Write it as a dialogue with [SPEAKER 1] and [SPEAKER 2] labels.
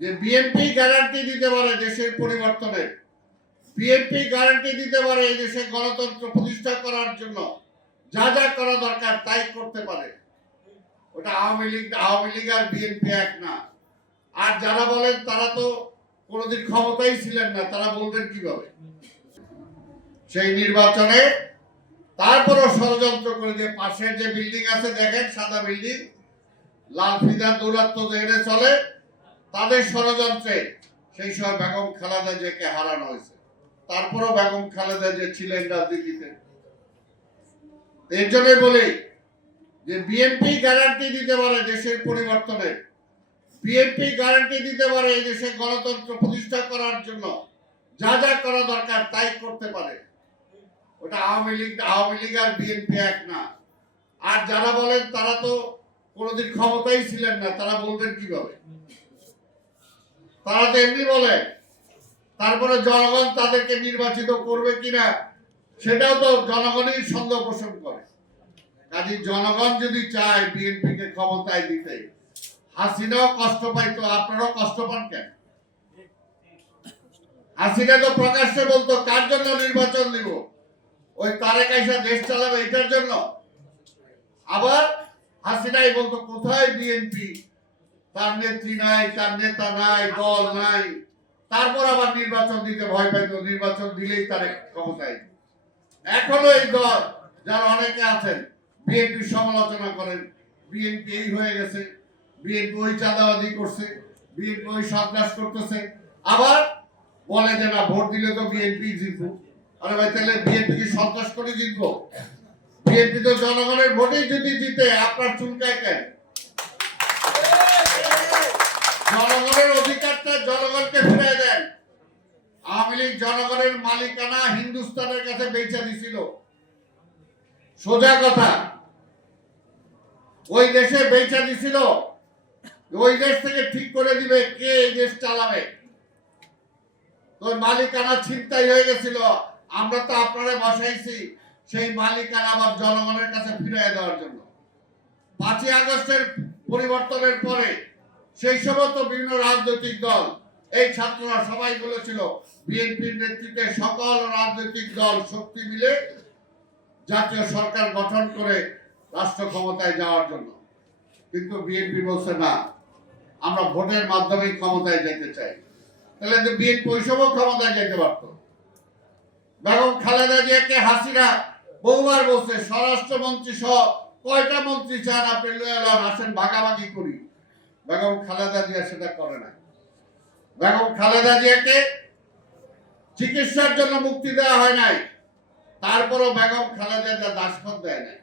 [SPEAKER 1] যে BNP guarantee দিতে পারে দেশের পরিবর্তনের বিএনপি গ্যারান্টি দিতে পারে এই দেশে গণতন্ত্র প্রতিষ্ঠা করার জন্য। যা যা করা দরকার তাই করতে পারে। ওটা আওয়ামী লীগ আওয়ামী লীগ আর বিএনপি এক না। আর যারা বলেন তারা তো কোনোদিন ক্ষমতাই ছিলেন না, তারা বলবেন কীভাবে? সেই নির্বাচনে তারপরও ষড়যন্ত্র করে যে পাশের যে বিল্ডিং আছে, দেখেন সাদা বিল্ডিং, লাল ফিদার দৌরাত্ম যেখানে চলে। তাদের ষড়যন্ত্রে সেই সময় বেগম খালেদা জিয়াকে হারানো হয়েছে। তারপরও বেগম খালেদা যে ছিলেন রাজনীতিতে। এর জন্য বলি যে বিএনপি গ্যারান্টি দিতে পারে দেশের পরিবর্তনের বিএনপি গ্যারান্টি দিতে পারে এই দেশে গণতন্ত্র প্রতিষ্ঠা করার জন্য। যা যা করা দরকার তাই করতে পারে। ওটা আওয়ামী লীগ আওয়ামী লীগ আর বিএনপি এক না। আর যারা বলেন তারা তো কোনোদিন ক্ষমতাই ছিলেন না, তারা বলবেন কীভাবে? তারা তো এমনি বলে। তারপরে জনগণ তাদেরকে নির্বাচিত করবে কিনা, সেটাও তো জনগণই সন্দেহ পোষণ করে। কাজে জনগণ যদি চায় বিএনপি কে ক্ষমতায় দিতে, হাসিনাও কষ্ট পাইতো আপনারাও কষ্ট পান কেন? হাসিনা তো প্রকাশ্যে বলতো, কার জন্য নির্বাচন দিব ওই তারেক আইসা দেশ চালাবে এটার জন্য। আবার হাসিনাই বলতো, কোথায় বিএনপি তার নেত্রী নাই, তার নেতা নাই, দল নাই। তারপর আবার নির্বাচন দিতে ভয় পাইতো, নির্বাচন দিলেই তার ক্ষমতায় এখনও এই দল, যারা অনেকে আছেন, বিএনপি সমালোচনা করেন, বিএনপি এই হয়ে গেছে, বিএনপি ওই চাঁদাবাদি করছে, বিএনপি ওই সন্ত্রাস করতেছে। আবার বলে যে না, ভোট দিলে তো বিএনপি জিতবো। আরে ভাই, তাহলে বিএনপি কি সন্ত্রাস করে জিতবো? বিএনপি তো জনগণের ভোটেই যদি জিতে, আপনার চুলকায় কেন? আওয়ামী জনগণের মালিকানা হিন্দুস্তানের কাছে বেচে দিছিল। সোজা কথা। ওই দেশে বেচে দিছিল। ওই দেশ থেকে ঠিক করে দিবে কে এই দেশ চালাবে। তো মালিকানা ছিনতাই হয়ে গেছিল। আমরা তো আপনারা বসাইছি সেই মালিকানা আবার জনগণের কাছে ফিরিয়ে দেওয়ার জন্য। পাঁচই আগস্টের পরিবর্তনের পরে সেই সমস্ত বিভিন্ন রাজনৈতিক দল এই ছাত্ররা সবাই বলেছিল, বিএনপির নেতৃত্বে সকল রাজনৈতিক দল শক্তি মিলে জাতীয় সরকার গঠন করে রাষ্ট্র ক্ষমতায় যাওয়ার জন্য। কিন্তু বিএনপি বলছে, না, আমরা ভোটের মাধ্যমেই ক্ষমতায় যেতে চাই। তাহলে তো বিএনপি ওই সময় ক্ষমতায় যেতে পারত। বেগম খালেদা জিয়াকে হাসিনা বহুবার বলছে, স্বরাষ্ট্রমন্ত্রী সহ কয়টা মন্ত্রী চান আপনি লয়ে আসেন ভাগাভাগি করি। বেগম খালেদা জিয়া সেটা করে না বেগম খালেদা জিয়াকে চিকিৎসার জন্য মুক্তি দেওয়া হয় নাই। তারপরও বেগম খালেদা জিয়া দাসপথ দেয় নাই।